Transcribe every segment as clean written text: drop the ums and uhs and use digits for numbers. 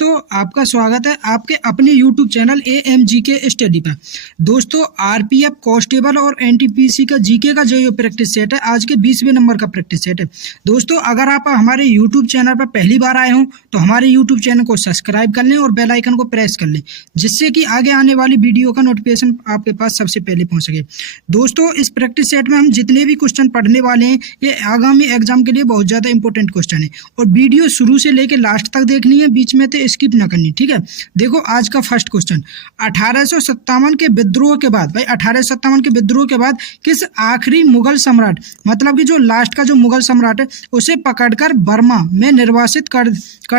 दोस्तों, आपका स्वागत है आपके अपने YouTube चैनल AMGK स्टडी पर। दोस्तों, आरपीएफ कांस्टेबल और एनटीपीसी का जीके का जो प्रैक्टिस सेट है, आज के 20वें नंबर का प्रैक्टिस सेट है। दोस्तों, अगर आप हमारे YouTube चैनल पर पहली बार आए हों तो हमारे YouTube चैनल को सब्सक्राइब कर लें और बेल आइकन को प्रेस कर लें, जिससे कि आगे आने वाली वीडियो का नोटिफिकेशन आपके पास सबसे पहले पहुँच सके। दोस्तों, इस प्रैक्टिस सेट में हम जितने भी क्वेश्चन पढ़ने वाले हैं, ये आगामी एग्जाम के लिए बहुत ज़्यादा इंपॉर्टेंट क्वेश्चन है और वीडियो शुरू से लेकर लास्ट तक देखनी है, बीच में तो स्किप ना करनी। ठीक है, देखो आज का फर्स्ट क्वेश्चन, 1857 के विद्रोह के बाद, भाई 1857 के विद्रोह के बाद किस आखिरी मुगल सम्राट, मतलब कि जो लास्ट का जो मुगल सम्राट है, उसे पकड़कर बर्मा में निर्वासित कर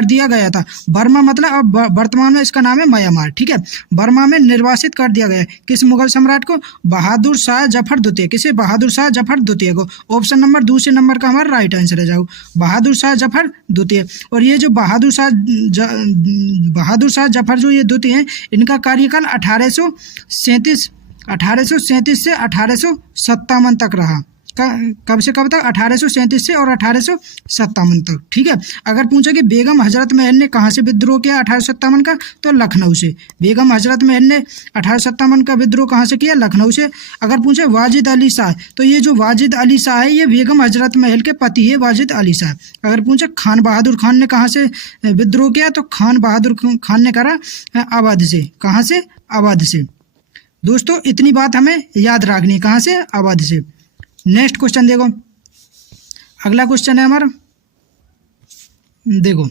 दिया गया था। बर्मा मतलब अब वर्तमान में इसका नाम है म्यांमार। ठीक है, बर्मा में निर्वासित कर दिया गया किस मुगल सम्राट को? बहादुर शाह जफर द्वितीय। किसे? बहादुर शाह जफर द्वितीय को। ऑप्शन नंबर दूसरे नंबर का हमारा राइट आंसर है, जाओ बहादुर शाह जफर द्वितीय। और ये जो बहादुर शाह जफर जो ये द्वितीय हैं, इनका कार्यकाल 1837 से 1857 तक रहा। कब से कब तक? 1837 से और 1857 तक। ठीक है, अगर पूछा कि बेगम हजरत महल ने कहाँ से विद्रोह किया 1857 का, तो लखनऊ से। बेगम हजरत महल ने 1857 का विद्रोह कहाँ से किया? लखनऊ से। अगर पूछे वाजिद अली शाह, तो ये जो वाजिद अली शाह है, ये बेगम हजरत महल के पति है, वाजिद अली शाह। अगर पूछे खान बहादुर खान ने कहाँ से विद्रोह किया, तो खान बहादुर खान ने करा अवध से। कहाँ से? अवध से। दोस्तों, इतनी बात हमें याद रखनी है, कहाँ से? अवध से। नेक्स्ट क्वेश्चन देखो, अगला क्वेश्चन है हमारा, देखो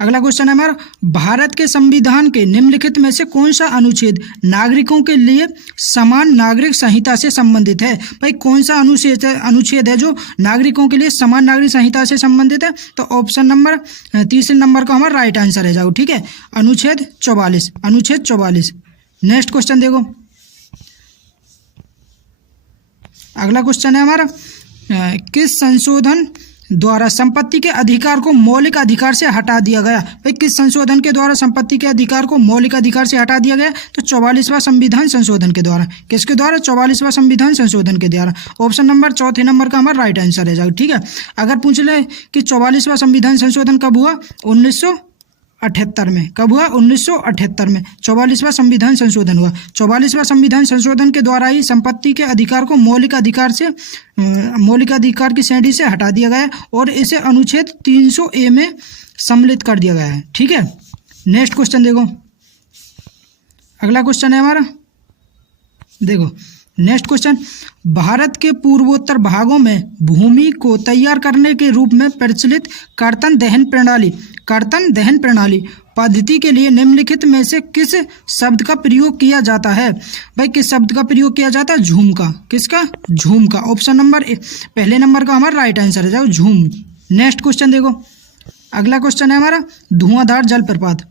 अगला क्वेश्चन है हमारा, भारत के संविधान के निम्नलिखित में से कौन सा अनुच्छेद नागरिकों के लिए समान नागरिक संहिता से संबंधित है? भाई कौन सा अनुच्छेद है जो नागरिकों के लिए समान नागरिक संहिता से संबंधित है? तो ऑप्शन नंबर तीसरे नंबर का हमारा राइट आंसर है, जाओ। ठीक है, अनुच्छेद 44। अनुच्छेद 44। नेक्स्ट क्वेश्चन देखो, अगला क्वेश्चन है हमारा, किस संशोधन द्वारा संपत्ति के अधिकार को मौलिक अधिकार से हटा दिया गया? भाई किस संशोधन के द्वारा संपत्ति के अधिकार को मौलिक अधिकार से हटा दिया गया? तो 44वां संविधान संशोधन के द्वारा। किसके द्वारा? 44वां संविधान संशोधन के द्वारा। ऑप्शन नंबर चौथे नंबर का हमारा राइट आंसर है, जाओ। ठीक है, अगर पूछ ले कि 44वां संविधान संशोधन कब हुआ? 1978 में। कब हुआ? 1978 में 44वां संविधान संशोधन हुआ। 44वां संविधान संशोधन के द्वारा ही संपत्ति के अधिकार को मौलिक अधिकार की श्रेणी से हटा दिया गया और इसे अनुच्छेद 300A में सम्मिलित कर दिया गया है। ठीक है, नेक्स्ट क्वेश्चन देखो, अगला क्वेश्चन है हमारा, देखो नेक्स्ट क्वेश्चन, भारत के पूर्वोत्तर भागों में भूमि को तैयार करने के रूप में प्रचलित कर्तन दहन प्रणाली पद्धति के लिए निम्नलिखित में से किस शब्द का प्रयोग किया जाता है? भाई किस शब्द का प्रयोग किया जाता है? झूम का। किसका? झूम का। ऑप्शन नंबर पहले नंबर का हमारा राइट आंसर है, जाओ झूम। नेक्स्ट क्वेश्चन देखो, अगला क्वेश्चन है हमारा, धुआंधार जलप्रपात।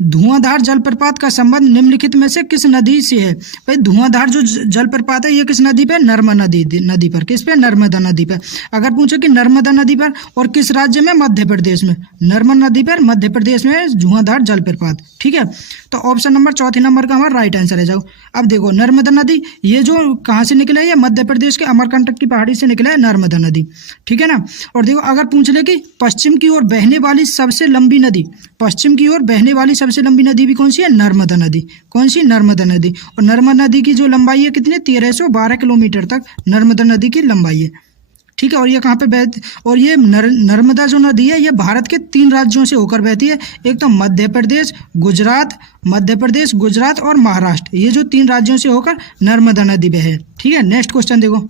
धुआंधार जलप्रपात का संबंध निम्नलिखित में से किस नदी से है? भाई धुआंधार जो जलप्रपात है, ये किस नदी पे? नर्मदा नदी पर। किस पे? नर्मदा नदी पर। अगर पूछे कि नर्मदा नदी पर और किस राज्य में? मध्य प्रदेश में। नर्मदा नदी पर मध्य प्रदेश में धुआंधार जलप्रपात। ठीक है, तो ऑप्शन नंबर चौथे नंबर का हमारा राइट आंसर है, जाओ। अब देखो नर्मदा नदी ये जो कहाँ से निकला है? ये मध्य प्रदेश के अमरकंटक की पहाड़ी से निकला है नर्मदा नदी। ठीक है ना। और देखो अगर पूछ ले कि पश्चिम की ओर बहने वाली सबसे लंबी नदी, पश्चिम की ओर बहने वाली सबसे लंबी नदी भी कौन सी है? नर्मदा नदी। कौन सी? नर्मदा नदी। और नर्मदा नदी की जो लंबाई है कितनी? 1312 किलोमीटर तक नर्मदा नदी की लंबाई है। ठीक है, और ये कहाँ पे बहती? और ये नर्मदा जो नदी है, ये भारत के 3 राज्यों से होकर बहती है। एक तो मध्य प्रदेश, गुजरात और महाराष्ट्र। ये जो 3 राज्यों से होकर नर्मदा नदी बहे। ठीक है, नेक्स्ट क्वेश्चन देखो,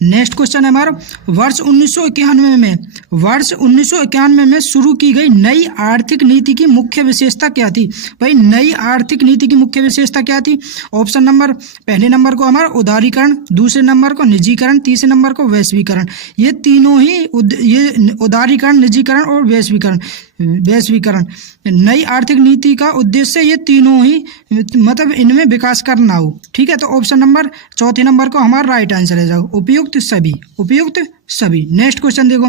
नेक्स्ट क्वेश्चन है हमारा, वर्ष 1991 में शुरू की गई नई आर्थिक नीति की मुख्य विशेषता क्या थी? भाई नई आर्थिक नीति की मुख्य विशेषता क्या थी? ऑप्शन नंबर पहले नंबर को हमारा उदारीकरण, दूसरे नंबर को निजीकरण, तीसरे नंबर को वैश्वीकरण। ये तीनों ही ये उदारीकरण, निजीकरण और वैश्वीकरण नई आर्थिक नीति का उद्देश्य ये तीनों ही मतलब इनमें विकास करना हो। ठीक है, तो ऑप्शन नंबर चौथे नंबर को हमारा राइट आंसर है, जाओ उपयुक्त सभी। नेक्स्ट क्वेश्चन देखो,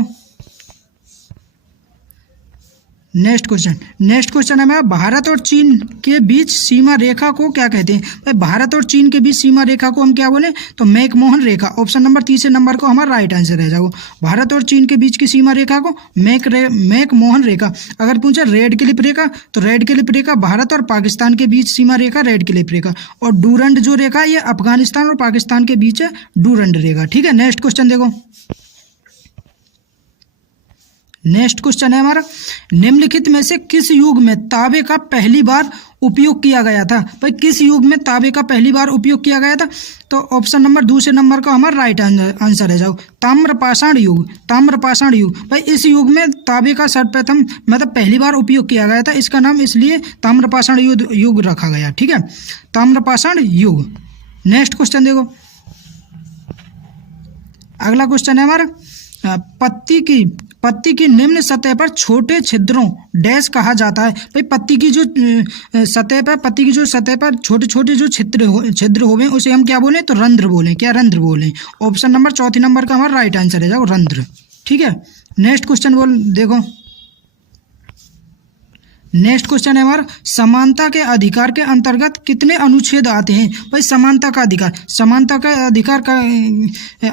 नेक्स्ट क्वेश्चन है मेरा, भारत और चीन के बीच सीमा रेखा को क्या कहते हैं? भाई भारत और चीन के बीच सीमा रेखा को हम क्या बोले? तो मैकमोहन रेखा। ऑप्शन नंबर तीसरे नंबर को हमारा राइट आंसर रह जाओ। भारत और चीन के बीच की सीमा रेखा को मैकमोहन रेखा। अगर पूछे रेड क्लिफ रेखा, तो रेड क्लिफ रेखा भारत और पाकिस्तान के बीच सीमा रेखा रेड क्लिफ रेखा। और डूरंड जो रेखा ये अफगानिस्तान और पाकिस्तान के बीच है डूरंड रेखा। ठीक है, नेक्स्ट क्वेश्चन देखो। नेक्स्ट क्वेश्चन है हमारा, निम्नलिखित में से किस युग में तांबे का पहली बार उपयोग किया गया था? भाई किस युग में तांबे का पहली बार उपयोग किया गया था? तो ऑप्शन नंबर दूसरे नंबर का हमारा राइट आंसर है जाओ, ताम्रपाषाण युग। ताम्रपाषाण युग, भाई इस युग में तांबे का सर्वप्रथम मतलब पहली बार उपयोग किया गया था। इसका नाम इसलिए ताम्रपाषाण युग रखा गया। ठीक है, ताम्रपाषाण युग। नेक्स्ट क्वेश्चन देखो, अगला क्वेश्चन है हमारा, पत्ती की निम्न सतह पर छोटे छिद्रों डैश कहा जाता है। भाई पत्ती की जो सतह पर छोटे छोटे जो छिद्र होवे उसे हम क्या बोले? तो रंध्र बोले। क्या रंध्र बोले? ऑप्शन नंबर चौथी नंबर का हमारा राइट आंसर है जाओ, रंध्र। ठीक है, नेक्स्ट क्वेश्चन बोल देखो। नेक्स्ट क्वेश्चन है हमारा, समानता के अधिकार के अंतर्गत कितने अनुच्छेद आते हैं? भाई समानता का अधिकार का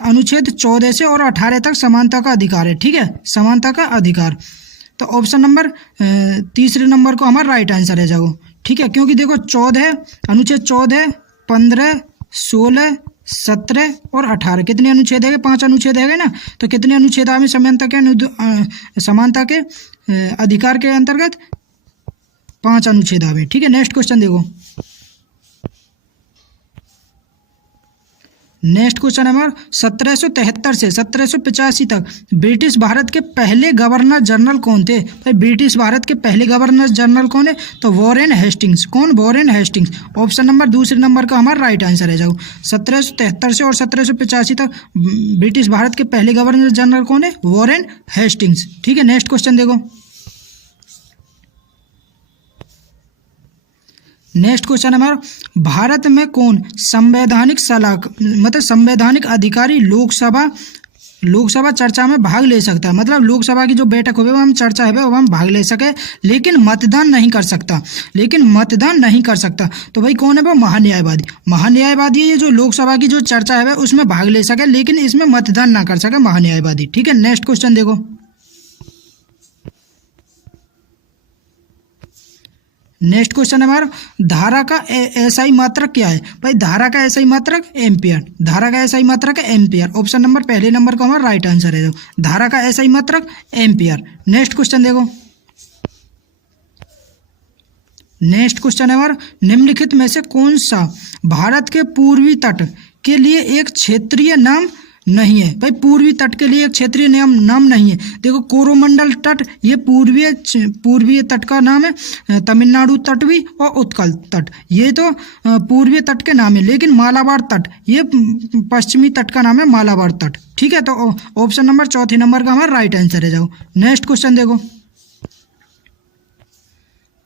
अनुच्छेद 14 से और 18 तक समानता का अधिकार है। ठीक है, समानता का अधिकार। तो ऑप्शन नंबर तीसरे नंबर को हमारा राइट आंसर है जाओ। ठीक है, क्योंकि देखो 14 अनुच्छेद 14, 15, 16, 17 और 18 कितने अनुच्छेद है? 5 अनुच्छेद है ना। तो कितने अनुच्छेद आए समानता के अधिकार के अंतर्गत? 5 अनुच्छेद आवे। ठीक है, नेक्स्ट क्वेश्चन देखो। नेक्स्ट क्वेश्चन है हमारा, 1773 से 1785 तक ब्रिटिश भारत के पहले गवर्नर जनरल कौन थे? भाई ब्रिटिश भारत के पहले गवर्नर जनरल कौन है? तो वॉरेन हेस्टिंग्स। कौन? Warren Hastings. ऑप्शन नंबर दूसरे नंबर का हमारा राइट आंसर है जाओ। 1773 से और 1785 तक ब्रिटिश भारत के पहले गवर्नर जनरल कौन है? Warren Hastings. ठीक है, नेक्स्ट क्वेश्चन देखो। नेक्स्ट क्वेश्चन हमारा, भारत में कौन संवैधानिक संवैधानिक अधिकारी लोकसभा चर्चा में भाग ले सकता है? मतलब लोकसभा की जो बैठक होवे वो हम चर्चा है वो हम भाग ले सके, लेकिन मतदान नहीं कर सकता। तो भाई कौन है वो? महान्यायवादी ये जो लोकसभा की जो चर्चा है उसमें भाग ले सके, लेकिन इसमें मतदान ना कर सके, महान्यायवादी। ठीक है, नेक्स्ट क्वेश्चन देखो। नेक्स्ट क्वेश्चन है हमारा, धारा का एसआई मात्रक क्या है? भाई धारा का एसआई मात्रक एम्पियर। धारा का एसआई मात्रक है एम्पियर। ऑप्शन नंबर पहले नंबर का हमारा राइट आंसर है। धारा का एसआई मात्रक एम्पियर। नेक्स्ट क्वेश्चन देखो। नेक्स्ट क्वेश्चन है हमारा, निम्नलिखित में से कौन सा भारत के पूर्वी तट के लिए एक क्षेत्रीय नाम नहीं है? भाई पूर्वी तट के लिए एक क्षेत्रीय नाम नहीं है। देखो कोरोमंडल तट ये पूर्वीय तट का नाम है, तमिलनाडु तट भी और उत्कल तट ये तो पूर्वीय तट के नाम है, लेकिन मालाबार तट ये पश्चिमी तट का नाम है, मालाबार तट। ठीक है, तो ऑप्शन नंबर चौथे नंबर का हमारा राइट आंसर है जाओ। नेक्स्ट क्वेश्चन देखो।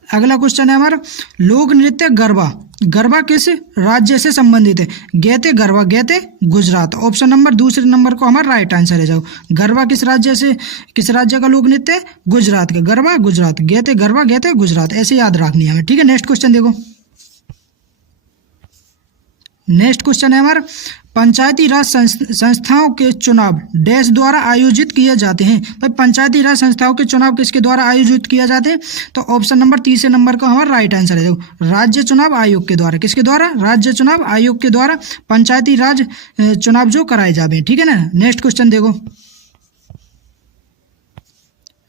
अगला क्वेश्चन है हमारा, लोक नृत्य गरबा किस राज्य से संबंधित है? गैते गरबा, गैते गुजरात। ऑप्शन नंबर दूसरे नंबर को हमारा राइट आंसर है जाओ। गरबा किस राज्य का लोक नृत्य? गुजरात का। गरबा गुजरात, गैते गरबा, गैते गुजरात, ऐसे याद रखनी है हमें। ठीक है, नेक्स्ट क्वेश्चन देखो। नेक्स्ट क्वेश्चन है हमारा, पंचायती राज संस्थाओं के चुनाव डैश द्वारा आयोजित किए जाते हैं? भाई पंचायती राज संस्थाओं के चुनाव किसके द्वारा आयोजित किए जाते हैं? तो ऑप्शन नंबर तीसरे नंबर का हमारा राइट आंसर है राज्य चुनाव आयोग के द्वारा। किसके द्वारा? राज्य चुनाव आयोग के द्वारा पंचायती राज चुनाव जो कराए जाते हैं। ठीक है ना, नेक्स्ट क्वेश्चन देखो।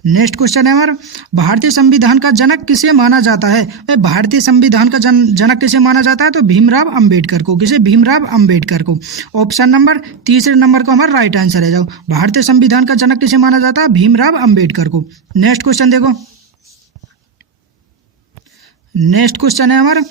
नेक्स्ट क्वेश्चन है हमारा, भारतीय संविधान का जनक किसे माना जाता है? भारतीय संविधान का जनक किसे माना जाता है? तो भीमराव अंबेडकर को। किसे? भीमराव अंबेडकर को। ऑप्शन नंबर तीसरे नंबर को हमारा राइट आंसर है जाओ। भारतीय संविधान का जनक किसे माना जाता है? भीमराव अंबेडकर को। नेक्स्ट क्वेश्चन देखो। नेक्स्ट क्वेश्चन है हमारा,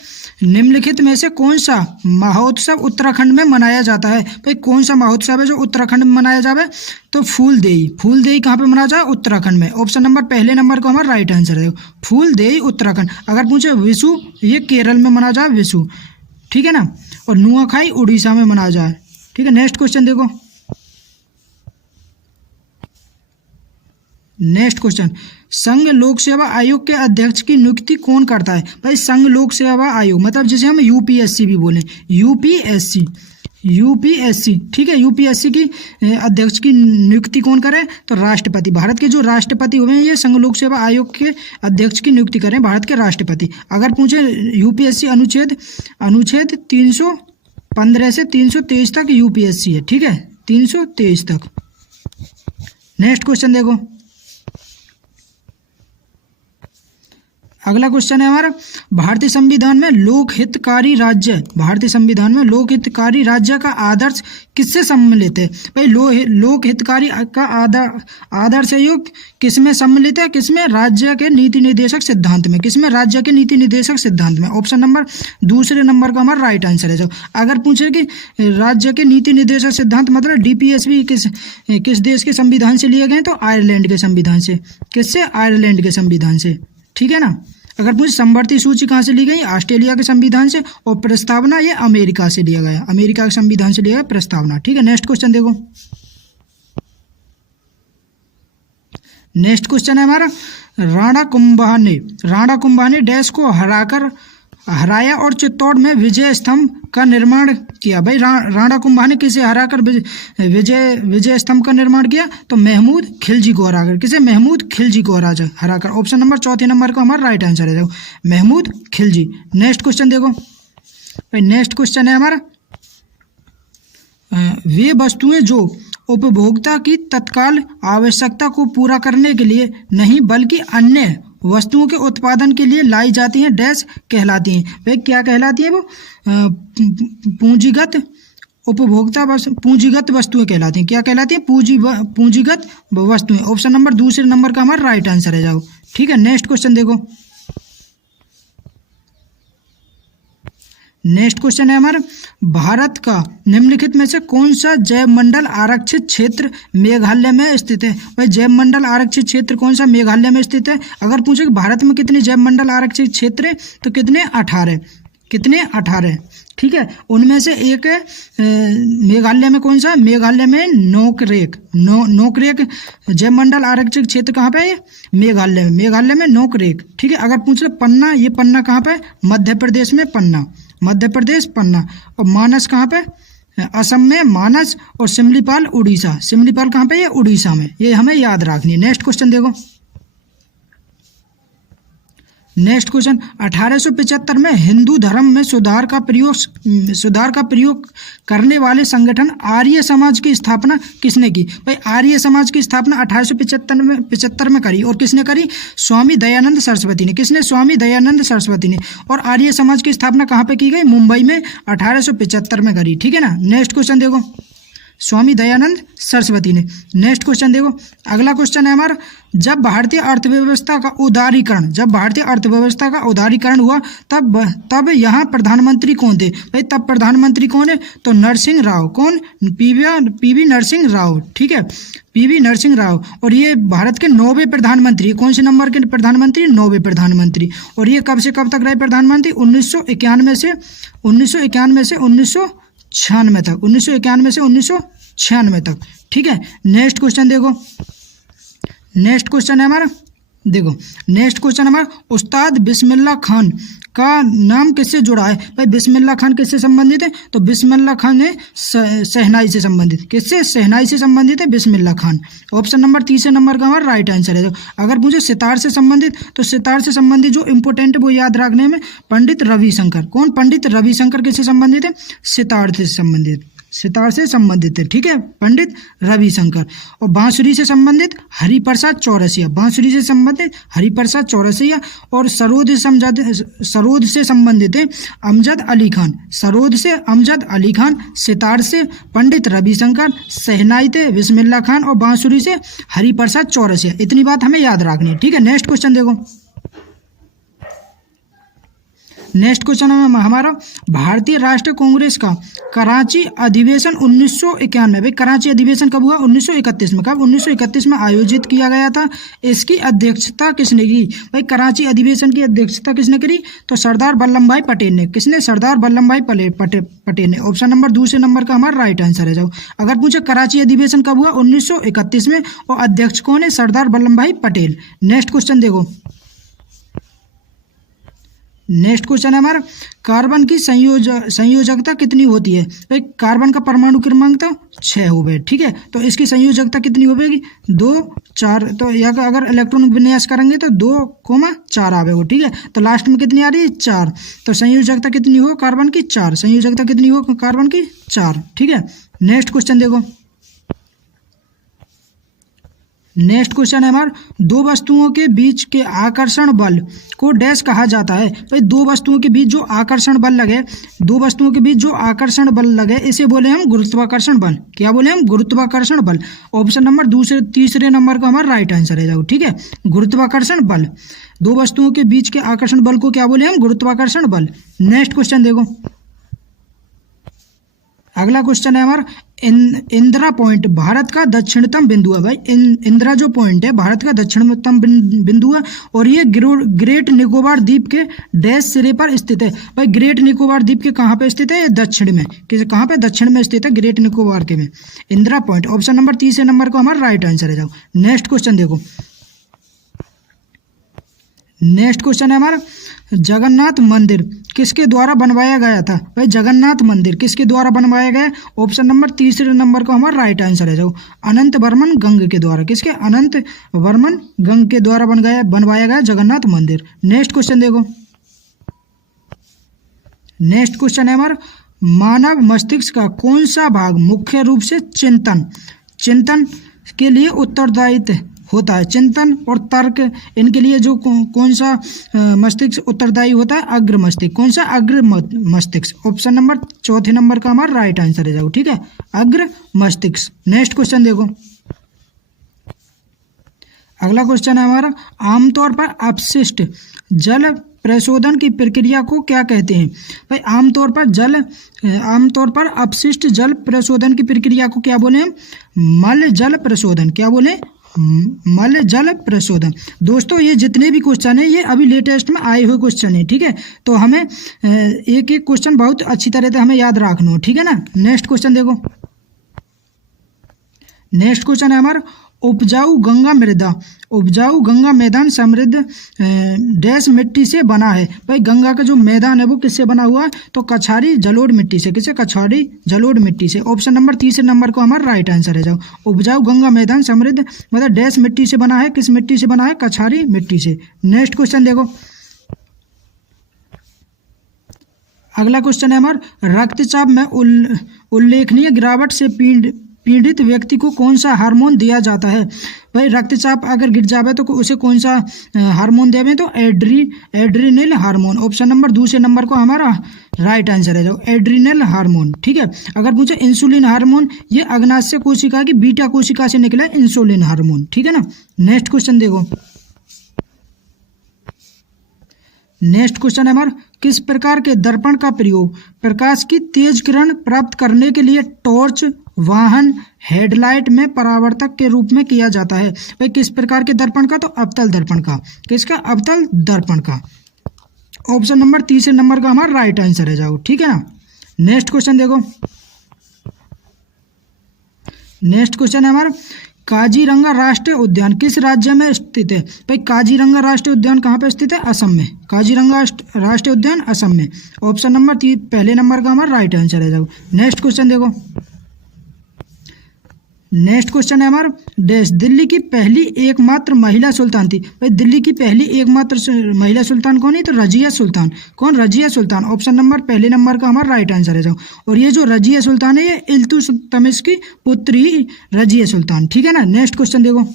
निम्नलिखित में से कौन सा महोत्सव उत्तराखंड में मनाया जाता है? भाई कौन सा महोत्सव है जो उत्तराखंड में मनाया जाए? तो फूलदेई कहाँ पे मनाया जाए? उत्तराखंड में। ऑप्शन नंबर पहले नंबर को हमारा राइट आंसर है फूलदेई उत्तराखंड। अगर पूछे विशु ये केरल में मनाया जाए विशु। ठीक है ना, और नुआखाई उड़ीसा में मनाया जाए। ठीक है, नेक्स्ट क्वेश्चन देखो। नेक्स्ट क्वेश्चन, संघ लोक सेवा आयोग के अध्यक्ष की नियुक्ति कौन करता है? भाई संघ लोक सेवा आयोग मतलब जिसे हम यूपीएससी भी बोलें, यूपीएससी, ठीक है। यूपीएससी की अध्यक्ष की नियुक्ति कौन करे? तो राष्ट्रपति। भारत के जो राष्ट्रपति हुए हैं ये संघ लोक सेवा आयोग के अध्यक्ष की नियुक्ति करें भारत के राष्ट्रपति। अगर पूछे यूपीएससी अनुच्छेद 315 से 323 तक यूपीएससी है, ठीक है, 323 तक। नेक्स्ट क्वेश्चन देखो, अगला क्वेश्चन है हमारा, भारतीय संविधान में लोकहितकारी राज्य का आदर्श किससे सम्मिलित है? भाई लोकहितकारी का आदर्श योग किसमें सम्मिलित है? किसमें? राज्य के नीति निर्देशक सिद्धांत में। किसमें? राज्य के नीति निर्देशक सिद्धांत में। ऑप्शन नंबर दूसरे नंबर का हमारा राइट आंसर है। जो अगर पूछे कि राज्य के नीति निर्देशक सिद्धांत मतलब डीपीएसबी किस देश के संविधान से लिए गए? तो आयरलैंड के संविधान से। किससे? आयरलैंड के संविधान से, ठीक है ना। अगर पूछे समवर्ती सूची कहाँ से ली गई? ऑस्ट्रेलिया के संविधान से। और प्रस्तावना ये अमेरिका से लिया गया, अमेरिका के संविधान से लिया गया प्रस्तावना, ठीक है। नेक्स्ट क्वेश्चन देखो, नेक्स्ट क्वेश्चन है हमारा, राणा कुंभा ने डैश को हराया और चित्तौड़ में विजय स्तंभ का निर्माण किया। भाई राणा कुंभा ने किसे हराकर विजय स्तंभ का निर्माण किया? तो महमूद खिलजी को हराकर। किसे? महमूद खिलजी को हराकर। ऑप्शन नंबर चौथे नंबर का हमारा राइट आंसर है महमूद खिलजी। नेक्स्ट क्वेश्चन देखो भाई, नेक्स्ट क्वेश्चन है हमारा, वे वस्तुएं जो उपभोक्ता की तत्काल आवश्यकता को पूरा करने के लिए नहीं बल्कि अन्य वस्तुओं के उत्पादन के लिए लाई जाती हैं डैश कहलाती हैं। वे क्या कहलाती हैं? वो पूंजीगत वस्तुएं कहलाती हैं। क्या कहलाती हैं? पूंजीगत वस्तुएं। ऑप्शन नंबर दूसरे नंबर का हमारा राइट आंसर है। जाओ, ठीक है। नेक्स्ट क्वेश्चन देखो, नेक्स्ट क्वेश्चन है हमारा, भारत का निम्नलिखित में से कौन सा जैव मंडल आरक्षित क्षेत्र मेघालय में स्थित है? भाई जैव मंडल आरक्षित क्षेत्र कौन सा मेघालय में स्थित है? अगर पूछे कि भारत में कितने जैव मंडल आरक्षित क्षेत्र है तो कितने? 18। कितने? 18, ठीक है। उनमें से एक मेघालय में कौन सा? मेघालय में नोकरेक जैव मंडल आरक्षित क्षेत्र कहाँ पे है? मेघालय में नोकरेक, ठीक है। अगर पूछ ले पन्ना, ये पन्ना कहाँ पे? मध्य प्रदेश में पन्ना, मध्य प्रदेश पन्ना। और मानस कहाँ पे? असम में मानस। और सिमलीपाल उड़ीसा, सिमलीपाल कहाँ पे? ये उड़ीसा में। ये हमें याद रखनी है। नेक्स्ट क्वेश्चन देखो, नेक्स्ट क्वेश्चन, 1875 में हिंदू धर्म में सुधार का प्रयोग करने वाले संगठन आर्य समाज की स्थापना किसने की? भाई आर्य समाज की स्थापना 1875 में करी। और किसने करी? स्वामी दयानंद सरस्वती ने। किसने? स्वामी दयानंद सरस्वती ने। और आर्य समाज की स्थापना कहाँ पे की गई? मुंबई में 1875 में करी, ठीक है ना। नेक्स्ट क्वेश्चन देखो, स्वामी दयानंद सरस्वती ने। नेक्स्ट क्वेश्चन देखो, अगला क्वेश्चन है हमारा, जब भारतीय अर्थव्यवस्था का उदारीकरण हुआ तब यहाँ प्रधानमंत्री कौन थे? भाई तब प्रधानमंत्री कौन है? तो नरसिंह राव। कौन? पीवी नरसिंह राव, ठीक है, पीवी नरसिंह राव। और ये भारत के 9वें प्रधानमंत्री। कौन से नंबर के प्रधानमंत्री? 9वें प्रधानमंत्री। और ये कब से कब तक रहे प्रधानमंत्री? 1991 से 1996 तक, 1991 से 1996 तक, ठीक है। नेक्स्ट क्वेश्चन देखो, नेक्स्ट क्वेश्चन है हमारा, देखो नेक्स्ट क्वेश्चन हमारा, उस्ताद बिस्मिल्लाह खान का नाम किससे जुड़ा है? भाई बिस्मिल्लाह खान किससे संबंधित है? तो बिस्मिल्लाह खान है शहनाई से संबंधित। किससे? शहनाई से संबंधित है बिस्मिल्लाह खान। ऑप्शन नंबर तीसरे नंबर का हमारा राइट आंसर है। अगर मुझे सितार से संबंधित, तो सितार से संबंधित जो इंपॉर्टेंट है वो याद रखने में, पंडित रविशंकर। कौन? पंडित रविशंकर किससे संबंधित है? सितार से संबंधित, सितार से संबंधित है, ठीक है, पंडित रविशंकर। और बांसुरी से संबंधित हरिप्रसाद चौरसिया, बांसुरी से संबंधित हरिप्रसाद चौरसिया। और सरोद से संबंधित है अमजद अली खान, सरोद से अमजद अली खान। सितार से पंडित रविशंकर, शहनाई से बिस्मिल्लाह खान और बांसुरी से हरिप्रसाद चौरसिया। इतनी बात हमें याद रखनी है, ठीक है। नेक्स्ट क्वेश्चन देखो, नेक्स्ट क्वेश्चन है हमारा, भारतीय राष्ट्रीय कांग्रेस का कराची अधिवेशन 1991, भाई कराची अधिवेशन कब हुआ? 1931 में। कब? 1931 में आयोजित किया गया था। इसकी अध्यक्षता किसने की? भाई कराची अधिवेशन की अध्यक्षता किसने करी? तो सरदार वल्लभ भाई पटेल ने। किसने? सरदार वल्लभ भाई पटेल ने। ऑप्शन नंबर दूसरे नंबर का हमारा राइट आंसर है। जाओ, अगर पूछे कराची अधिवेशन कब हुआ? 1931 में, और अध्यक्ष कौन है? सरदार वल्लभ भाई पटेल। नेक्स्ट क्वेश्चन देखो, नेक्स्ट क्वेश्चन है हमारा, कार्बन की संयोजकता कितनी होती है? भाई कार्बन का परमाणु क्रमांक तो 6 हो गए, ठीक है, तो इसकी संयोजकता कितनी होगी? 2, 4। तो या अगर इलेक्ट्रॉन विन्यास करेंगे तो 2,4 आवेगा, ठीक है, तो लास्ट में कितनी आ रही है? 4। तो संयोजकता कितनी हो कार्बन की? 4। संयोजकता कितनी हो कार्बन की? 4, ठीक है। नेक्स्ट क्वेश्चन देखो, नेक्स्ट क्वेश्चन है हमारा, दो वस्तुओं के बीच के आकर्षण बल को डैश कहा जाता है? भाई दो वस्तुओं के बीच जो आकर्षण बल लगे, दो वस्तुओं के बीच जो आकर्षण बल लगे, इसे बोले हम गुरुत्वाकर्षण बल। क्या बोले हम? गुरुत्वाकर्षण बल। ऑप्शन नंबर तीसरे नंबर का हमारा राइट आंसर है। जाओ, ठीक है, गुरुत्वाकर्षण बल। दो वस्तुओं के बीच के आकर्षण बल को क्या बोले हम? गुरुत्वाकर्षण बल। नेक्स्ट क्वेश्चन देखो, अगला क्वेश्चन है हमारा, इंदिरा पॉइंट भारत का दक्षिणतम बिंदु है। भाई इंदिरा जो पॉइंट है भारत का दक्षिणतम बिंदु है, और ये ग्रेट निकोबार द्वीप के डैश सिरे पर स्थित है। भाई ग्रेट निकोबार द्वीप के कहाँ पे स्थित है? दक्षिण में। कहाँ पे? दक्षिण में स्थित है, ग्रेट निकोबार के में इंदिरा पॉइंट। ऑप्शन नंबर तीसरे नंबर को हमारा राइट आंसर है। जाओ, नेक्स्ट क्वेश्चन देखो, नेक्स्ट क्वेश्चन है हमारा, जगन्नाथ मंदिर किसके द्वारा बनवाया गया था? भाई जगन्नाथ मंदिर किसके द्वारा बनवाया गया? ऑप्शन नंबर तीसरे नंबर का हमारा राइट आंसर है। जाओ, अनंत वर्मन गंग के द्वारा। किसके? अनंत वर्मन गंग के द्वारा बनवाया गया जगन्नाथ मंदिर। नेक्स्ट क्वेश्चन देखो, नेक्स्ट क्वेश्चन है हमारा, मानव मस्तिष्क का कौन सा भाग मुख्य रूप से चिंतन के लिए उत्तरदायित्व होता है? चिंतन और तर्क, इनके लिए जो कौन सा मस्तिष्क उत्तरदायी होता है? अग्र मस्तिष्क। कौन सा? अग्र मस्तिष्क। ऑप्शन नंबर चौथे नंबर का हमारा राइट आंसर है। जाओ, ठीक है, अग्र मस्तिष्क। नेक्स्ट क्वेश्चन देखो, अगला क्वेश्चन है हमारा, आमतौर पर अपशिष्ट जल प्रशोधन की प्रक्रिया को क्या कहते हैं? भाई आमतौर पर अपशिष्ट जल प्रशोधन की प्रक्रिया को क्या बोले हम? मल जल प्रशोधन। क्या बोले? मल जल प्रशोधन। दोस्तों ये जितने भी क्वेश्चन है ये अभी लेटेस्ट में आए हुए क्वेश्चन है, ठीक है, तो हमें एक एक क्वेश्चन बहुत अच्छी तरह से हमें याद रखना, ठीक है ना। नेक्स्ट क्वेश्चन देखो, नेक्स्ट क्वेश्चन है हमारा, उपजाऊ गंगा मैदान समृद्ध डैश मिट्टी से बना है। भाई गंगा का जो मैदान है वो किससे बना हुआ है? तो कछारी जलोढ़ मिट्टी से। किससे? कछारी जलोढ़ मिट्टी से। ऑप्शन नंबर तीसरे नंबर को हमारा राइट आंसर है। जाओ, उपजाऊ गंगा मैदान समृद्ध मतलब डैश मिट्टी से बना है। किस मिट्टी से बना है? कछारी मिट्टी से। नेक्स्ट क्वेश्चन देखो, अगला क्वेश्चन है हमारा, रक्तचाप में उल्लेखनीय गिरावट से पीड़ित व्यक्ति को कौन सा हार्मोन दिया जाता है? भाई रक्तचाप अगर गिर जावे तो उसे कौन सा हार्मोन देवे? तो एड्रीनल हार्मोन। ऑप्शन नंबर दूसरे नंबर को हमारा राइट आंसर है। जाओ, एड्रीनल हार्मोन, ठीक है। अगर पूछे इंसुलिन हार्मोन, ये अग्नाशय कोशिका की बीटा कोशिका से निकला इंसुलिन हार्मोन, ठीक है ना। नेक्स्ट क्वेश्चन देखो, नेक्स्ट क्वेश्चन है हमारा, किस प्रकार के दर्पण का प्रयोग प्रकाश की तेज किरण प्राप्त करने के लिए टॉर्च, वाहन, हेडलाइट में परावर्तक के रूप में किया जाता है? भाई किस प्रकार के दर्पण का? तो अवतल दर्पण का। किसका? अवतल दर्पण का। ऑप्शन नंबर तीसरे नंबर का हमारा राइट आंसर है। जाओ, ठीक है ना। नेक्स्ट क्वेश्चन देखो, नेक्स्ट क्वेश्चन है हमारा, काजीरंगा राष्ट्रीय उद्यान किस राज्य में स्थित है? भाई काजीरंगा राष्ट्रीय उद्यान कहाँ पे स्थित है? असम में। काजीरंगा राष्ट्रीय उद्यान असम में। ऑप्शन नंबर पहले नंबर का हमारा राइट आंसर है। जाओ, नेक्स्ट क्वेश्चन देखो, नेक्स्ट क्वेश्चन है हमारा, देश दिल्ली की पहली एकमात्र महिला सुल्तान थी। भाई दिल्ली की पहली एकमात्र महिला सुल्तान कौन है? तो रजिया सुल्तान। कौन? रजिया सुल्तान। ऑप्शन नंबर पहले नंबर का हमारा राइट आंसर है। जाओ, और ये जो रजिया सुल्तान है ये इल्तुतमिश की पुत्री रजिया सुल्तान, ठीक है ना। नेक्स्ट क्वेश्चन देखो,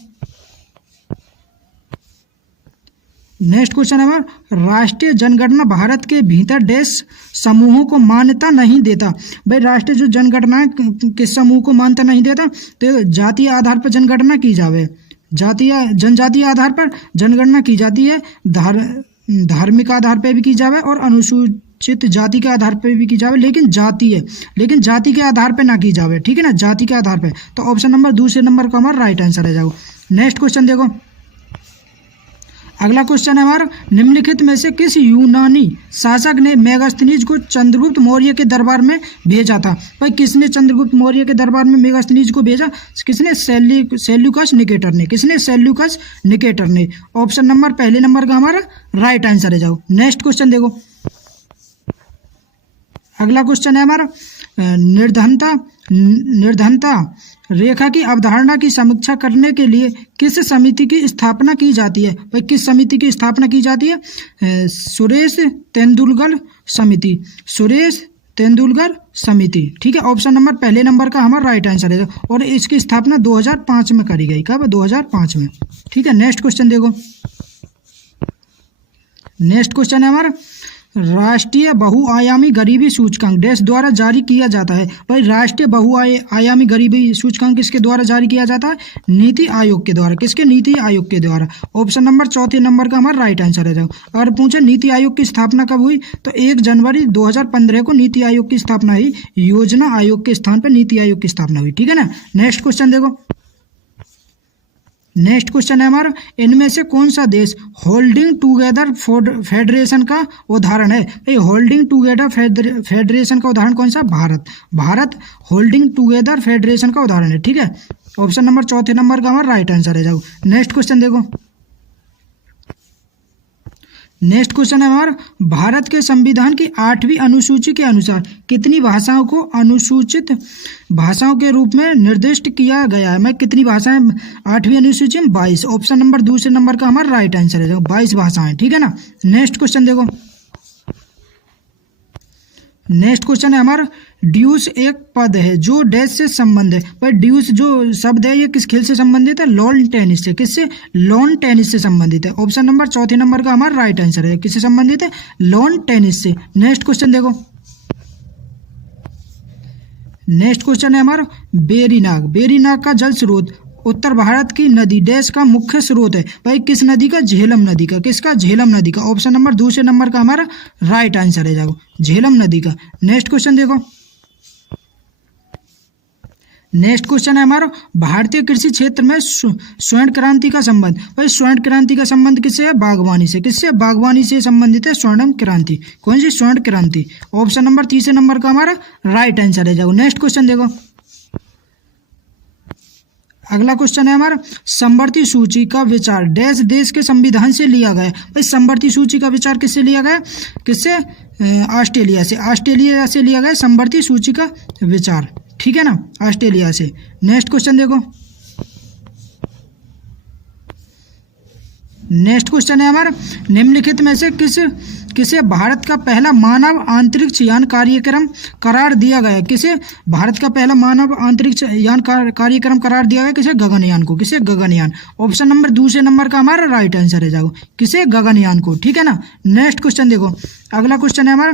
नेक्स्ट क्वेश्चन है हमारा, राष्ट्रीय जनगणना भारत के भीतर डैश समूहों को मान्यता नहीं देता। भाई राष्ट्रीय जो जनगणना किस समूह को मान्यता नहीं देता? तो जातीय आधार पर जनगणना की जावे, जनजातीय आधार पर जनगणना की जाती है। धार्मिक आधार पे भी की जावे और अनुसूचित जाति के आधार पे भी की जावे, लेकिन जाति के आधार पे ना की जावे, ठीक है ना, जाति के आधार पे। तो ऑप्शन नंबर दूसरे नंबर का हमारा राइट आंसर है जाओ। नेक्स्ट क्वेश्चन देखो, अगला क्वेश्चन है हमारा, निम्नलिखित में से किस यूनानी शासक ने मेगास्थनीज को चंद्रगुप्त मौर्य के दरबार में भेजा था? भाई किसने चंद्रगुप्त मौर्य के दरबार में मेगास्थनीज को भेजा? किसने? सेल्यूकस निकेटर ने। किसने? सेल्यूकस निकेटर ने। ऑप्शन नंबर पहले नंबर का हमारा राइट आंसर है जाओ। नेक्स्ट क्वेश्चन देखो, अगला क्वेश्चन है हमारा, निर्धनता रेखा की अवधारणा की समीक्षा करने के लिए किस समिति की स्थापना की जाती है? भाई किस समिति की स्थापना की जाती है? सुरेश तेंदुलकर समिति। सुरेश तेंदुलकर समिति, ठीक है। ऑप्शन नंबर पहले नंबर का हमारा राइट आंसर है और इसकी स्थापना 2005 में करी गई। कब? 2005 में, ठीक है। नेक्स्ट क्वेश्चन देखो, नेक्स्ट क्वेश्चन है हमारा, राष्ट्रीय बहुआयामी गरीबी सूचकांक देश द्वारा जारी किया जाता है। भाई राष्ट्रीय बहुआयामी गरीबी सूचकांक किसके द्वारा जारी किया जाता है? नीति आयोग के द्वारा। किसके? नीति आयोग के द्वारा। ऑप्शन नंबर चौथे नंबर का हमारा राइट आंसर है जाओ। अगर पूछे नीति आयोग की स्थापना कब हुई तो 1 जनवरी 2015 को नीति आयोग की स्थापना हुई। योजना आयोग के स्थान पर नीति आयोग की स्थापना हुई, ठीक है ना। नेक्स्ट क्वेश्चन देखो, नेक्स्ट क्वेश्चन है हमारा, इनमें से कौन सा देश होल्डिंग टुगेदर फेडरेशन का उदाहरण है? ये होल्डिंग टुगेदर फेडरेशन का उदाहरण कौन सा? Bharat. Bharat holding together federation का उदाहरण है, ठीक है। ऑप्शन नंबर चौथे नंबर का हमारा राइट आंसर है जाओ। नेक्स्ट क्वेश्चन देखो, नेक्स्ट क्वेश्चन है हमारा, भारत के संविधान की 8वीं अनुसूची के अनुसार कितनी भाषाओं को अनुसूचित भाषाओं के रूप में निर्दिष्ट किया गया है? मैं कितनी भाषाएं 8वीं अनुसूची में? 22। ऑप्शन नंबर दूसरे नंबर का हमारा राइट आंसर है 22 भाषाएं, ठीक है ना। नेक्स्ट क्वेश्चन देखो, नेक्स्ट क्वेश्चन है हमारा, ड्यूस एक पद है जो डैश से संबंध है। भाई ड्यूस जो शब्द है ये किस खेल से संबंधित है? लॉन टेनिस से। किससे? लॉन टेनिस से संबंधित है। ऑप्शन नंबर चौथे नंबर का हमारा राइट आंसर है। किससे संबंधित है? लॉन टेनिस से। नेक्स्ट क्वेश्चन देखो, नेक्स्ट क्वेश्चन है हमारा, बेरीनाग। बेरीनाग का जल स्रोत उत्तर भारत की नदी डैश का मुख्य स्रोत है। भाई किस नदी का? झेलम नदी का। किसका? झेलम नदी का। ऑप्शन नंबर दूसरे नंबर का हमारा राइट आंसर है जाओ, झेलम नदी का। नेक्स्ट क्वेश्चन देखो, नेक्स्ट क्वेश्चन है हमारा, भारतीय कृषि क्षेत्र में स्वर्ण क्रांति का संबंध। भाई स्वर्ण क्रांति का संबंध किससे है? बागवानी से। किससे? बागवानी से संबंधित है स्वर्ण क्रांति। कौन सी? स्वर्ण क्रांति। ऑप्शन नंबर तीसरे नंबर का हमारा राइट आंसर है जाओ। नेक्स्ट क्वेश्चन देखो, अगला क्वेश्चन है हमारा, समवर्ती सूची का विचार डैश देश के संविधान से लिया गया। भाई समवर्ती सूची का विचार किससे लिया गया? किससे? ऑस्ट्रेलिया से। ऑस्ट्रेलिया से लिया गया समवर्ती सूची का विचार, ठीक है ना, ऑस्ट्रेलिया से। नेक्स्ट क्वेश्चन देखो, नेक्स्ट क्वेश्चन है हमारा, निम्नलिखित में से किसे भारत का पहला मानव अंतरिक्ष यान कार्यक्रम करार दिया गया? किसे भारत का पहला मानव अंतरिक्ष यान कार्यक्रम करार दिया गया? किसे? गगनयान को। किसे? गगनयान। ऑप्शन नंबर दूसरे नंबर का हमारा राइट आंसर है जाओ। किसे? गगनयान को, ठीक है ना। नेक्स्ट क्वेश्चन देखो, अगला क्वेश्चन है हमारा,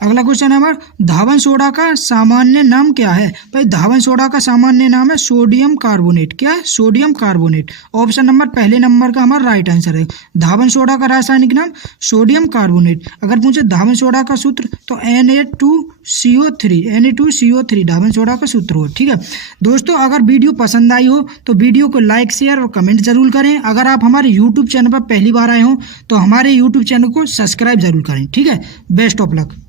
अगला क्वेश्चन है हमारा, धावन सोडा का सामान्य नाम क्या है? भाई धावन सोडा का सामान्य नाम है सोडियम कार्बोनेट। क्या है? Sodium carbonate. ऑप्शन नंबर पहले नंबर का हमारा राइट आंसर है। धावन सोडा का रासायनिक नाम सोडियम कार्बोनेट। अगर पूछे धावन सोडा का सूत्र तो Na2CO3 धावन सोडा का सूत्र हो, ठीक है दोस्तों। अगर वीडियो पसंद आई हो तो वीडियो को लाइक शेयर और कमेंट जरूर करें। अगर आप हमारे यूट्यूब चैनल पर पहली बार आए हो तो हमारे यूट्यूब चैनल को सब्सक्राइब जरूर करें, ठीक है। Best of luck.